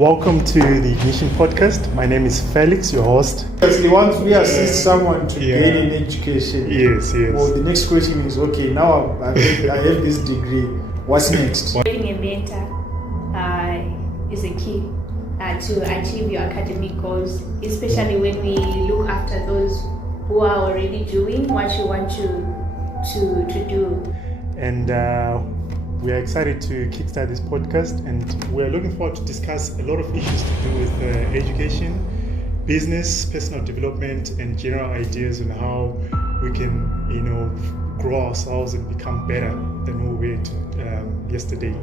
Welcome to the Ignition Podcast. My name is Felix, your host. Once we assist someone to gain an education, yes. Well, the next question is, okay, now I have this degree. What's next? Having a mentor is a key to achieve your academic goals, especially when we look after those who are already doing what you want to do. And we are excited to kickstart this podcast, and we are looking forward to discuss a lot of issues to do with education, business, personal development, and general ideas on how we can, grow ourselves and become better than we were yesterday.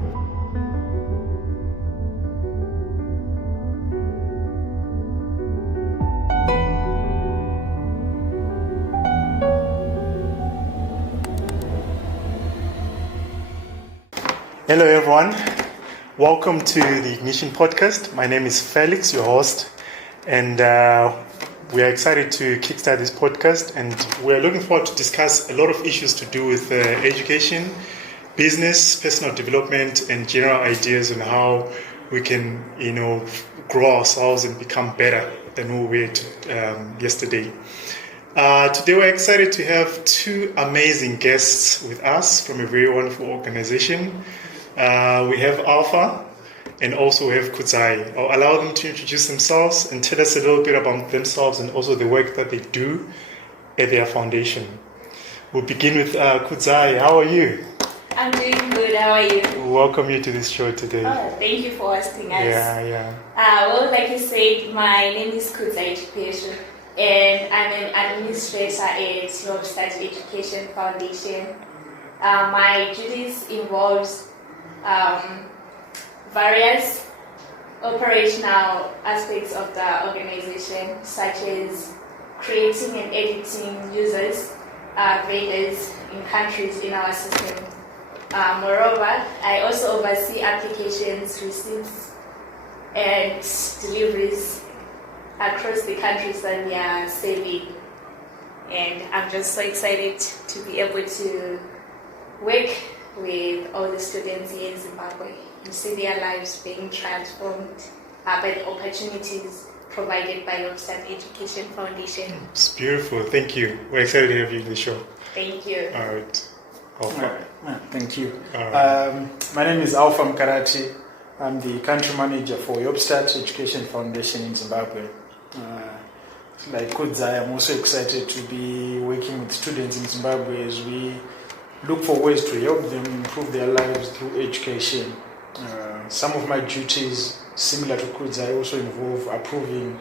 Hello everyone, welcome to the Ignition Podcast. My name is Felix, your host, and we are excited to kickstart this podcast, and we are looking forward to discuss a lot of issues to do with education, business, personal development, and general ideas on how we can, grow ourselves and become better than we were yesterday. Today we're excited to have two amazing guests with us from a very wonderful organization. We have Alpha, and also we have Kudzai. I'll allow them to introduce themselves and tell us a little bit about themselves and also the work that they do at their foundation. We'll begin with Kudzai. How are you? I'm doing good. How are you? Welcome you to this show today. Oh, thank you for hosting us. Yeah. Well, like you said, my name is Kudzai Chipesvu, and I'm an administrator at Help Start Eeducation Foundation. My duties involves various operational aspects of the organization, such as creating and editing users, vendors in countries in our system. Moreover, I also oversee applications, receipts, and deliveries across the countries that we are serving. And I'm just so excited to be able to work with all the students here in Zimbabwe and see their lives being transformed by the opportunities provided by Help Start Eeducation Foundation. It's beautiful. Thank you. We're excited to have you in the show. Thank you. All right. Alpha. Thank you. Right. My name is Mukarati. I'm the country manager for Help Start Eeducation Foundation in Zimbabwe. Like Kudzai, I'm also excited to be working with students in Zimbabwe as we look for ways to help them improve their lives through education. Some of my duties, similar to Kudzai, also involve approving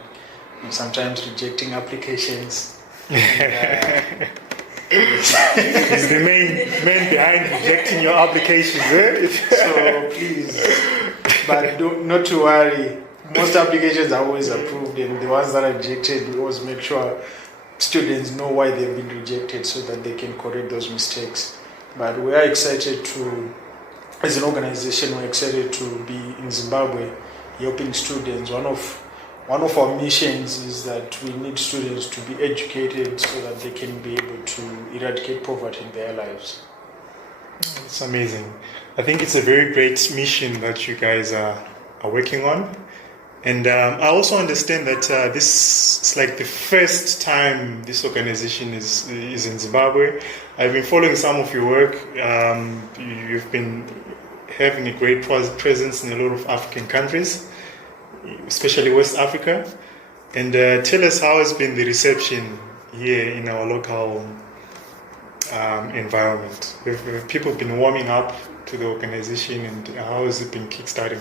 and sometimes rejecting applications. He's the man behind rejecting your applications, eh? So please, but not to worry. Most applications are always approved, and the ones that are rejected, we always make sure students know why they've been rejected so that they can correct those mistakes. But we are excited to, as an organization, we're excited to be in Zimbabwe helping students. One of our missions is that we need students to be educated so that they can be able to eradicate poverty in their lives. It's amazing. I think it's a very great mission that you guys are working on. And I also understand that this is like the first time this organization is in Zimbabwe. I've been following some of your work. You've been having a great presence in a lot of African countries, especially West Africa. And tell us how has been the reception here in our local environment. Have people been warming up to the organization, and how has it been kickstarting?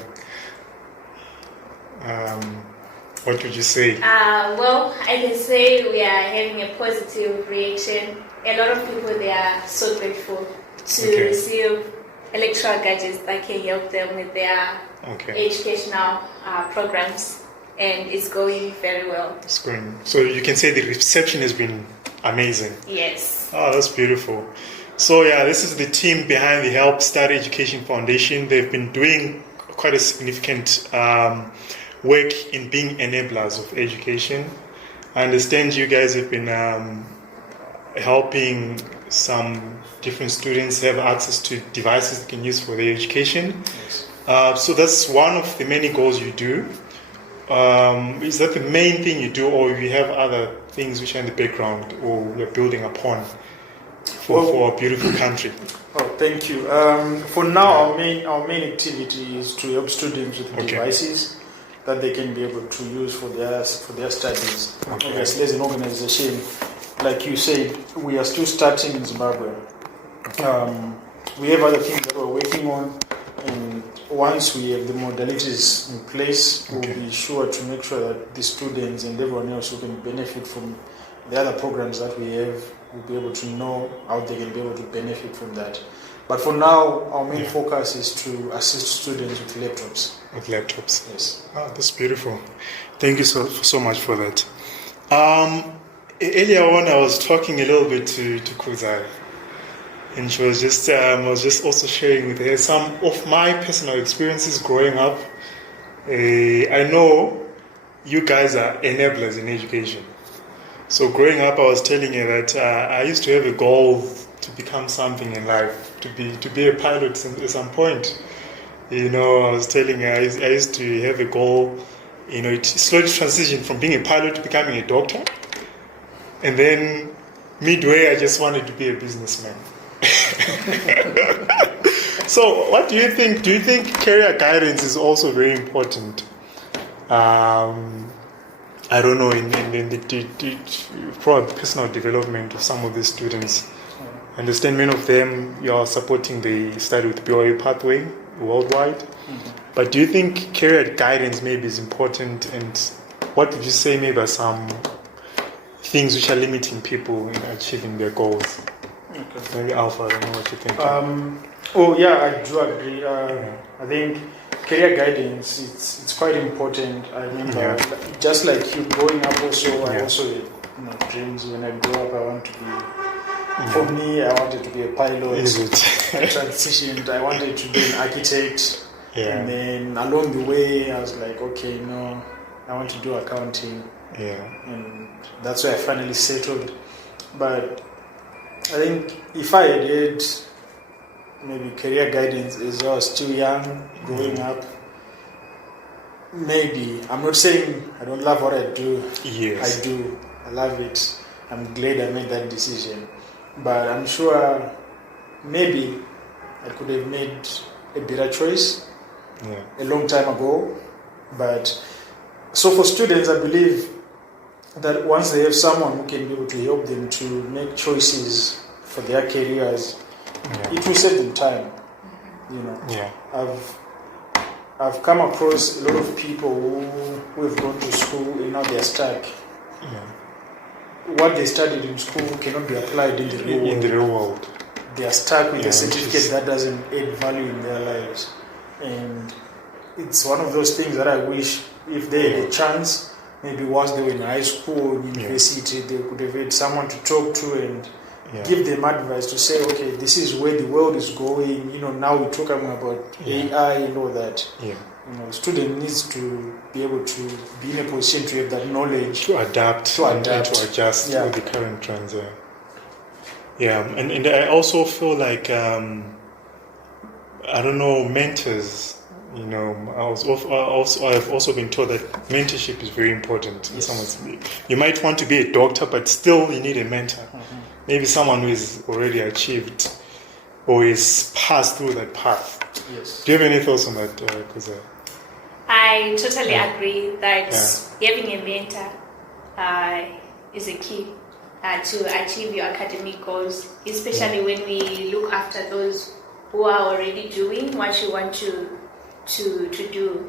What would you say? Well, I can say we are having a positive reaction. A lot of people, they are so grateful to receive electoral gadgets that can help them with their educational programs, and it's going very well. It's going. So you can say the reception has been amazing. Yes. Oh, that's beautiful. So this is the team behind the Help Start Eeducation Foundation. They've been doing quite a significant work in being enablers of education. I understand you guys have been helping some different students have access to devices they can use for their education. Yes. So that's one of the many goals you do. is that the main thing you do, or you have other things which are in the background, or you're building upon for a beautiful country? Oh, thank you. For now, our main activity is to help students with devices that they can be able to use for their studies. Okay. Obviously, as an organization, like you said, we are still starting in Zimbabwe. We have other things that we're working on, and once we have the modalities in place, we'll be sure to make sure that the students and everyone else who can benefit from the other programs that we have will be able to know how they can be able to benefit from that. But for now, our main focus is to assist students with laptops. With laptops? Yes. Oh, that's beautiful. Thank you so much for that. Earlier on, I was talking a little bit to Kudzai, and she was just also sharing with her some of my personal experiences growing up. I know you guys are enablers in education. So growing up, I was telling her that I used to have a goal to become something in life, to be a pilot at some point. I was telling her I used to have a goal. It slowly transitioned from being a pilot to becoming a doctor, and then midway, I just wanted to be a businessman. So, what do you think? Do you think career guidance is also very important? I don't know, in the personal development of some of these students. I understand many of them, you are supporting the study with BOA pathway worldwide. But do you think career guidance maybe is important? And what would you say maybe are some things which are limiting people in achieving their goals? Okay. Maybe Alpha, I don't know what you think. I do agree. I think career guidance, it's quite important. I remember, just like you growing up also, I also had dreams. When I grew up, I want to be, for me, I wanted to be a pilot. Is it? I transitioned, I wanted to be an architect. Yeah. And then along the way, I was like, okay, I want to do accounting. Yeah. And that's where I finally settled. But I think if I had maybe career guidance as I was still young, growing up, maybe, I'm not saying I don't love what I do. Yes. I do. I love it. I'm glad I made that decision. But I'm sure maybe I could have made a better choice a long time ago. But so for students, I believe that once they have someone who can be able to help them to make choices for their careers, it will save them time. I've come across a lot of people who have gone to school and now they're stuck. What they studied in school cannot be applied in the real world. They are stuck with a certificate that doesn't add value in their lives. And it's one of those things that I wish if they had a chance, maybe once they were in high school or university, they could have had someone to talk to and give them advice to say, okay, this is where the world is going. Now we're talking about AI and all that. Student needs to be able to be in a position to have that knowledge. To adapt. And to adjust to the current trends. And I also feel like, mentors. I've also been told that mentorship is very important. Yes. You might want to be a doctor, but still you need a mentor. Maybe someone who is already achieved or is passed through that path. Yes. Do you have any thoughts on that, Kudzai? I totally agree that having a mentor is a key to achieve your academic goals, especially when we look after those who are already doing what you want to do,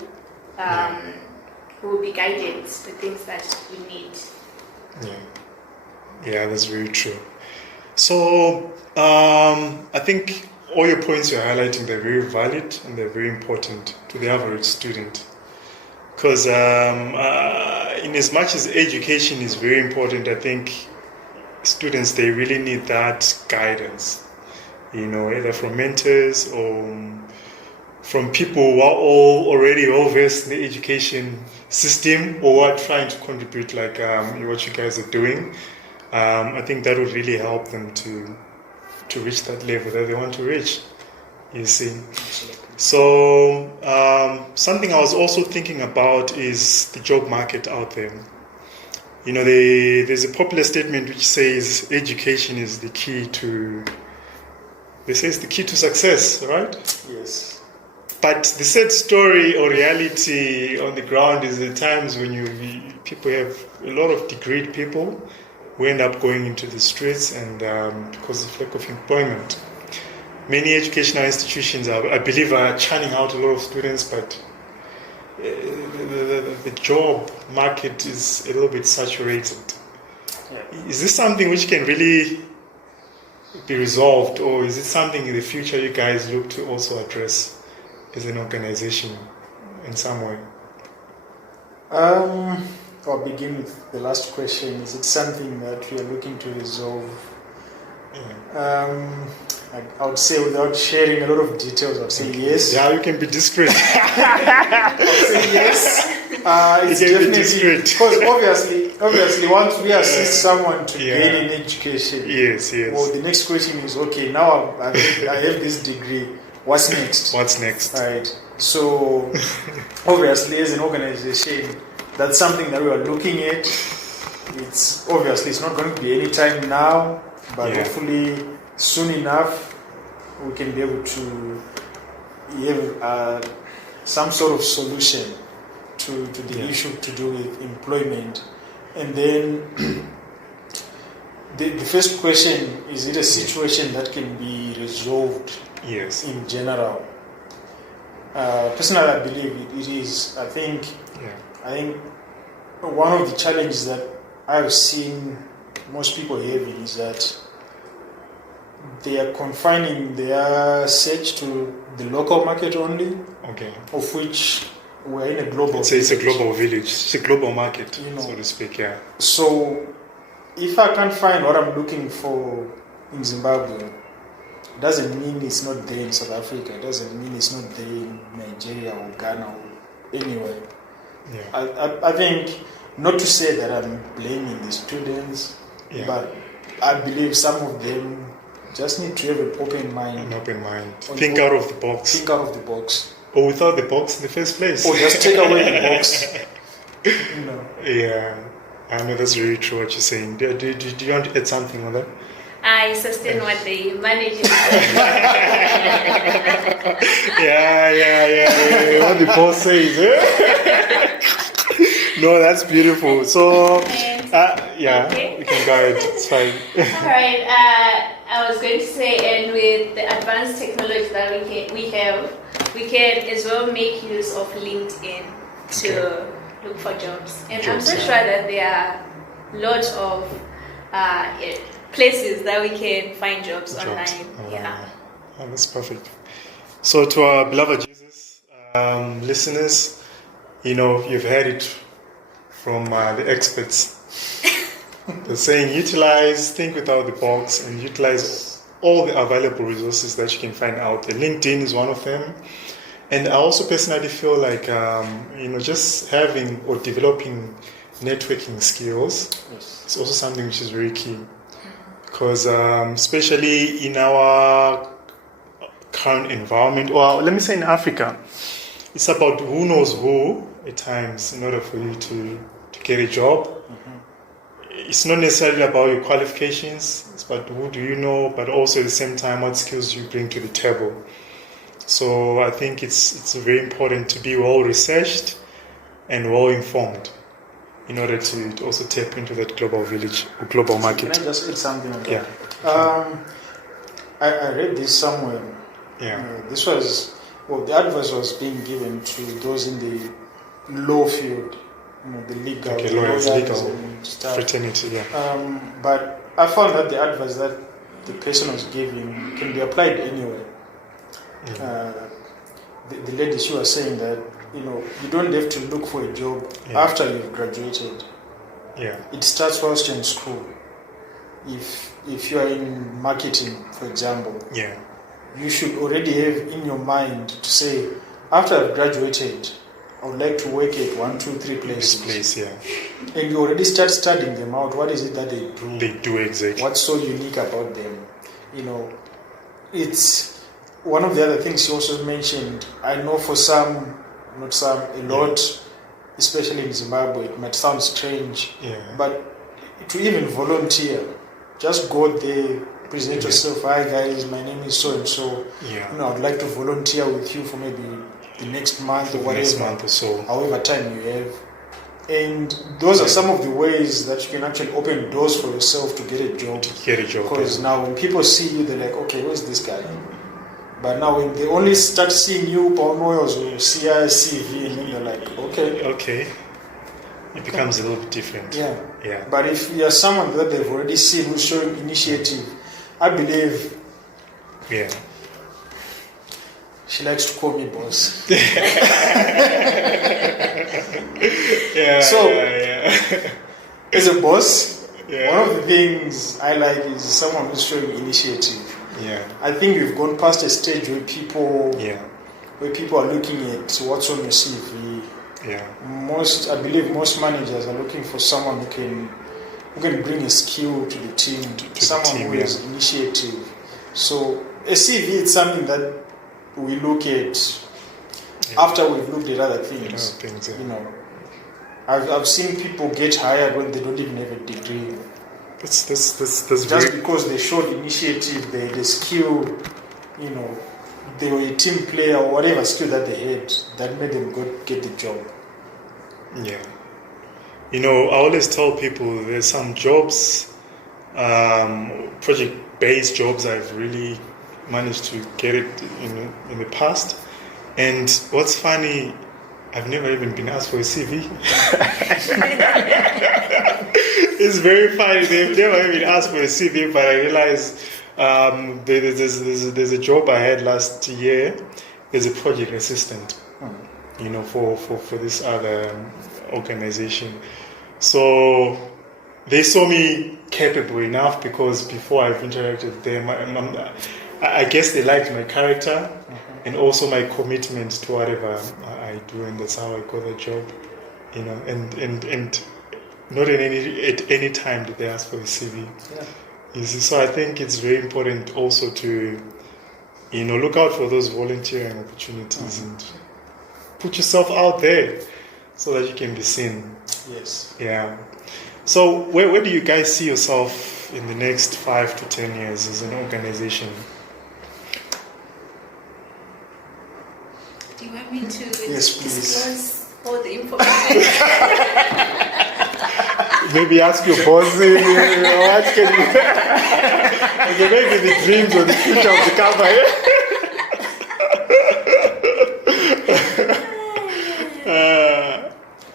who will be guided the things that you need. Yeah, that's very true. So I think all your points you're highlighting, they're very valid and they're very important to the average student. Because in as much as education is very important, I think students, they really need that guidance, either from mentors or from people who are already well versed in the education system or who are trying to contribute like what you guys are doing. I think that would really help them to reach that level that they want to reach, you see. So something I was also thinking about is the job market out there. You know, there's a popular statement which says education is the key to. They say it's the key to success, right? Yes. But the sad story or reality on the ground is the times when people have a lot of degreed people who end up going into the streets and because of lack of employment. Many educational institutions, I believe, are churning out a lot of students, but the job market is a little bit saturated. Yeah. Is this something which can really be resolved, or is it something in the future you guys look to also address as an organization in some way? I'll begin with the last question. Is it something that we are looking to resolve? Yeah. I would say, without sharing a lot of details, I'd say yes. Yeah, you can be discreet. I'd say yes. It's You can be definitely, discreet. because obviously, once we assist someone to Yeah. gain an education, Yes. well, the next question is, okay, now I have this degree. What's next? What's next? Right. So, obviously, as an organization, that's something that we are looking at. It's not going to be any time now, but Yeah. hopefully soon enough we can be able to have some sort of solution to the Yeah. issue to do with employment. And then the first question, is it a situation that can be resolved Yes. in general? Personally, I believe it is. I think one of the challenges that I've seen most people having is that they are confining their search to the local market only, Okay. of which we're in a global It's a village. global village. It's a global market, You know. so to speak. Yeah. So, if I can't find what I'm looking for in Zimbabwe, it doesn't mean it's not there in South Africa. It doesn't mean it's not there in Nigeria or Ghana or anywhere. Yeah. I think, not to say that I'm blaming the students, Yeah. but I believe some of them just need to have an open mind. An open mind. On Think both. out of the box. Think out of the box. Or without the box in the first place. Or just take away the box. You know. Yeah. I know that's really true what you're saying. Do you want to add something on that? I sustain what the manager Yeah. What the boss says. Eh? No, that's beautiful. So, yeah, Okay. you can go ahead. It's fine. All right. I was going to say, and with the advanced technology that we can as well make use of LinkedIn to look for jobs. And I'm so sure that there are lots of places that we can find jobs online. Yeah. Oh, that's perfect. So, to our beloved Jesus listeners, you've heard it from the experts. They're saying think without the box, and utilize all the available resources that you can find out there. LinkedIn is one of them. And I also personally feel like, just having or developing networking skills is also something which is very key. Because especially in our current environment, or let me say in Africa, it's about who knows who at times in order for you to get a job. It's not necessarily about your qualifications, it's about who do you know, but also at the same time what skills you bring to the table. So I think it's very important to be well researched and well informed in order to also tap into that global village or global market. Can I just add something on that? Yeah. I read this somewhere. Yeah. The advice was being given to those in the law field, the legal, Okay, lawyers, legal and stuff. fraternity, yeah. But I found that the advice that the person was giving can be applied anywhere. The lady, she was saying that you don't have to look for a job after you've graduated. Yeah. It starts whilst you're in school. If you are in marketing, for example, you should already have in your mind to say, after I've graduated, I would like to work at 1, 2, 3 places. This place, And you already start studying them out. What is it that they do? They do exactly. What's so unique about them? It's one of the other things you also mentioned, I know for some, not some, a lot, especially in Zimbabwe, it might sound strange, but to even volunteer, just go there, present yourself. Hi guys, my name is so and so. I'd like to volunteer with you for maybe the next month or whatever, next month or so, however time you have. And those are some of the ways that you can actually open doors for yourself to get a job. Because now when people see you, they're like, okay, where's this guy? But now when they only start seeing you, Paunoyos or CV, and then they're like, okay. It becomes a little bit different. Yeah. But if you're someone that they've already seen who's showing initiative, I believe. Yeah. She likes to call me boss. As a boss, one of the things I like is someone who's showing initiative. I think we've gone past a stage where people are looking at what's on your CV. I believe most managers are looking for someone who can bring a skill to the team, someone who has initiative. So a CV is something that we look at after we've looked at other things. I've seen people get hired when they don't even have a degree. That's just because they showed initiative, they had a skill, they were a team player or whatever skill that they had that made them get the job. I always tell people there's some jobs, project-based jobs I've really managed to get it in the past. And what's funny, I've never even been asked for a CV. It's very funny. They've never even asked for a CV, but I realized there's a job I had last year. There's a project assistant, for this other organization. So they saw me capable enough because before I've interacted with them, I guess they liked my character and also my commitment to whatever I do, and that's how I got the job. And not at any time did they ask for a CV. So I think it's very important also to, look out for those volunteering opportunities and put yourself out there so that you can be seen. Yes. Yeah. So where do you guys see yourself in the next 5 to 10 years as an organization? Do you want me to disclose all the information? Maybe ask your boss, what can you... Okay, maybe the dreams or the future of the company.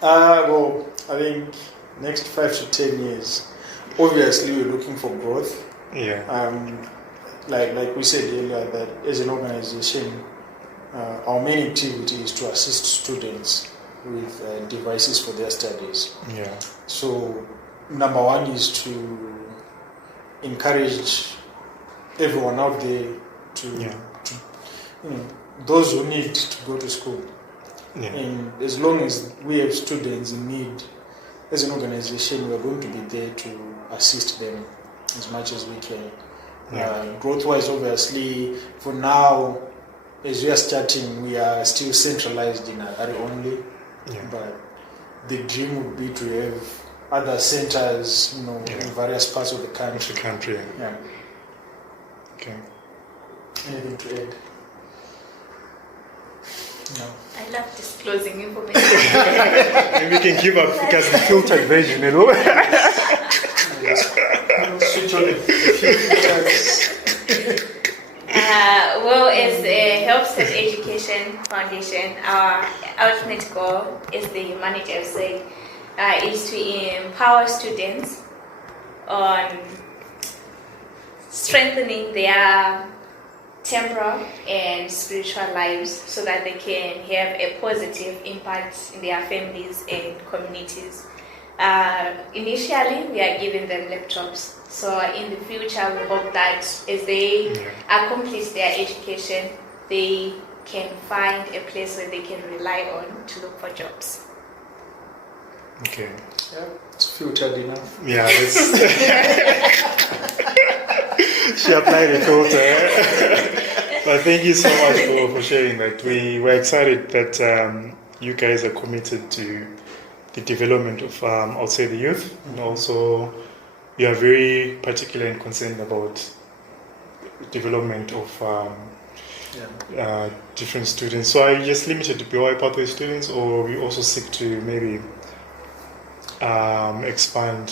Well, I think next 5 to 10 years, obviously we're looking for growth. Like we said earlier, that as an organization, our main activity is to assist students with devices for their studies. So number one is to encourage everyone out there to those who need to go to school. And as long as we have students in need, as an organization, we are going to be there to assist them as much as we can. Growth-wise, obviously, for now, as we are starting, we are still centralized in Harare only. But the dream would be to have other centers, in various parts of the country. Okay. Anything to add? No. I love disclosing information. Maybe we can give up because the filtered version, Switch on a few filters. Well, as a Help Start Eeducation Foundation, our ultimate goal, as the manager said, is to empower students on strengthening their temporal and spiritual lives so that they can have a positive impact in their families and communities. Initially, we are giving them laptops. So in the future, we hope that as they accomplish their education, they can find a place where they can rely on to look for jobs. Okay. Yeah, it's filtered enough. Yeah, she applied a filter. But thank you so much for sharing that. We're excited that you guys are committed to the development of, I'll say, the youth, and also you are very particular and concerned about development of different students. So are you just limited to BOI pathway students, or we also seek to maybe expand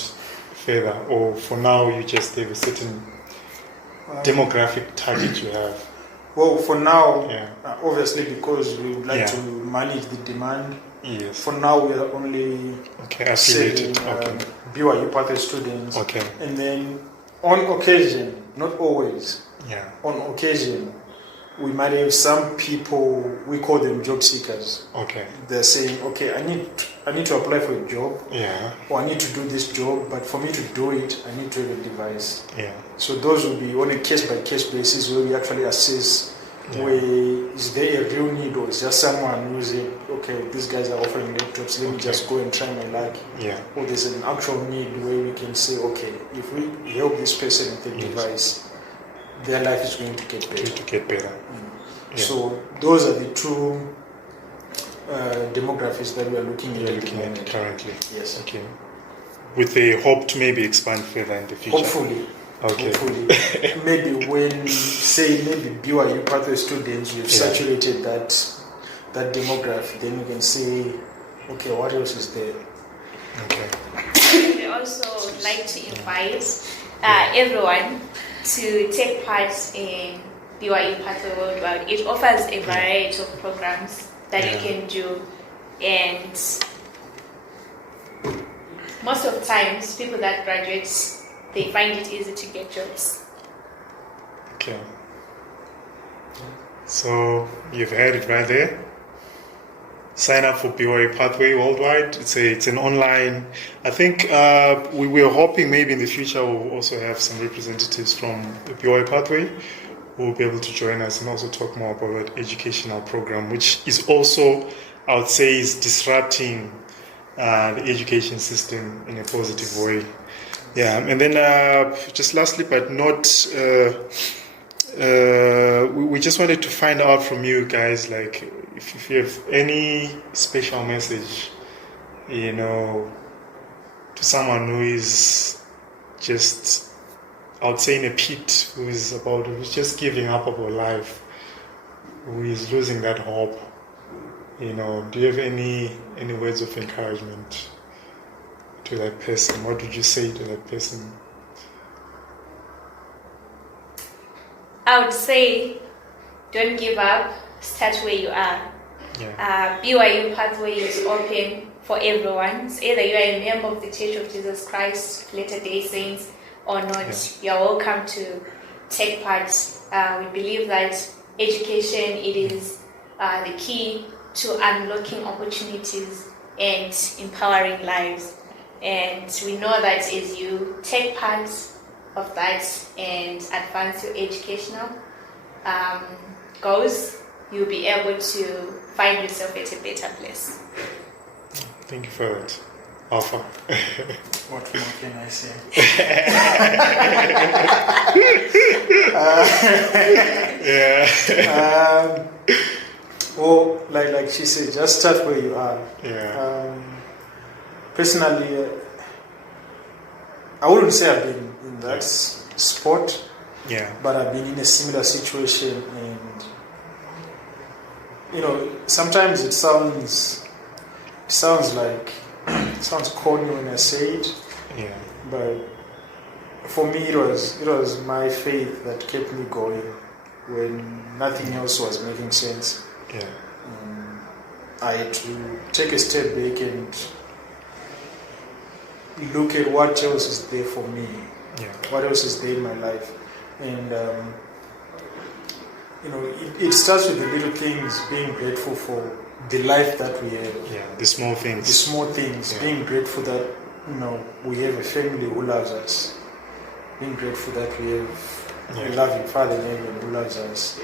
further, or for now you just have a certain demographic target you have? Well, for now, obviously, because we would like to manage the demand. Yes. For now, we are only affiliated BYU pathway students. Okay. And then, on occasion, not always. Yeah. On occasion, we might have some people, we call them job seekers. Okay. They're saying, okay, I need to apply for a job. Yeah. Or I need to do this job, but for me to do it, I need to have a device. Yeah. So those will be on a case-by-case basis where we actually assess where is there a real need, or is just someone who's saying, okay, these guys are offering laptops, let me just go and try my luck. Yeah. Or there's an actual need where we can say, okay, if we help this person with a device, their life is going to get better. Yeah. So those are the two demographics that we are looking at currently. Yes. Okay. With a hope to maybe expand further in the future. Hopefully. Okay. Hopefully. Maybe when, say, maybe BYU pathway students, we've saturated that demographic, then we can say, okay, what else is there? Okay. We also like to invite everyone to take part in BYU Pathway Worldwide. It offers a variety of programs that you can do, and most of the times, people that graduate, they find it easy to get jobs. Okay. So you've heard it right there. Sign up for BYU Pathway Worldwide. It's an online. I think we were hoping maybe in the future we'll also have some representatives from the BYU Pathway who will be able to join us and also talk more about that educational program, which is also, I would say, is disrupting the education system in a positive way. Yeah, and then just lastly, but not, we just wanted to find out from you guys, like, if you have any special message, to someone who is just, I would say, in a pit, who's just giving up about life, who is losing that hope. Do you have any words of encouragement to that person? What would you say to that person? I would say, don't give up. Start where you are. BYU Pathway is open for everyone. So either you are a member of the Church of Jesus Christ, Latter-day Saints, or not. You are welcome to take part. We believe that education, it is the key to unlocking opportunities and empowering lives. And we know that as you take part of that and advance your educational goals, you'll be able to find yourself at a better place. Thank you for that. Alpha. What more can I say? Well, like she said, just start where you are. Personally, I wouldn't say I've been in that spot, but I've been in a similar situation, and sometimes it sounds corny when I say it, but for me it was my faith that kept me going when nothing else was making sense. I had to take a step back and look at what else is there for me, what else is there in my life, and it starts with the little things, being grateful for the life that we have. The small things. Being grateful that we have a family who loves us. Being grateful that we have a loving Father in heaven who loves us.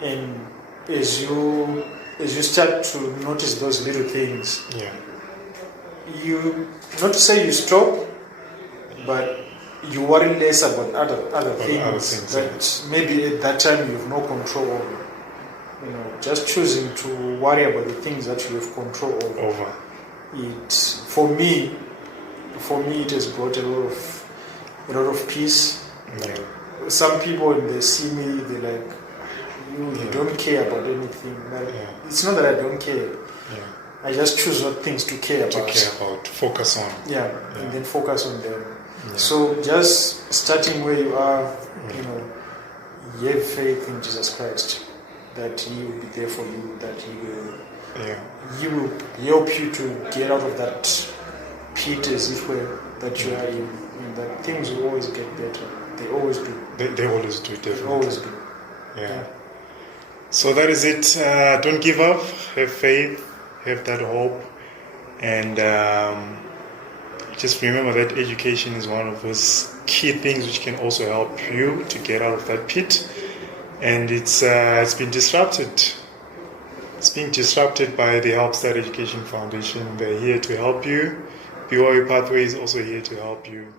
And as you start to notice those little things, you, not to say you stop, but you worry less about other things things, that maybe at that time you have no control over. Just choosing to worry about the things that you have control over. It for me it has brought a lot of peace. Yeah. Some people, when they see me, they're like, you don't care about anything. It's not that I don't care. Yeah. I just choose what things to care about. Focus on. Yeah, and then focus on them. Yeah. So just starting where you are, you have faith in Jesus Christ, that He will be there for you, that He will help you to get out of that pit, as it were, that you are in, and that things will always get better. They always do. They always do, definitely. They always do. Yeah. So that is it. Don't give up. Have faith. Have that hope. And just remember that education is one of those key things which can also help you to get out of that pit. And it's been disrupted. It's being disrupted by the Help Start Eeducation Foundation. They're here to help you. BYU Pathway is also here to help you.